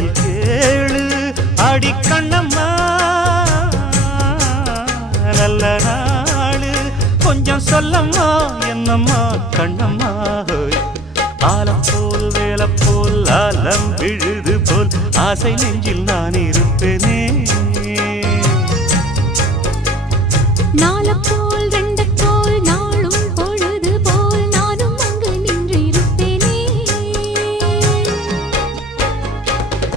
பதில் கேளு அடி கண்ணம்மா நல்ல நாளு கொஞ்சம் சொல்லம்மா என்னம்மா கண்ணம்மா ஆலம் போல் வேலை போல் ஆலம் விழுது போல் ஆசை நெஞ்சில் நான்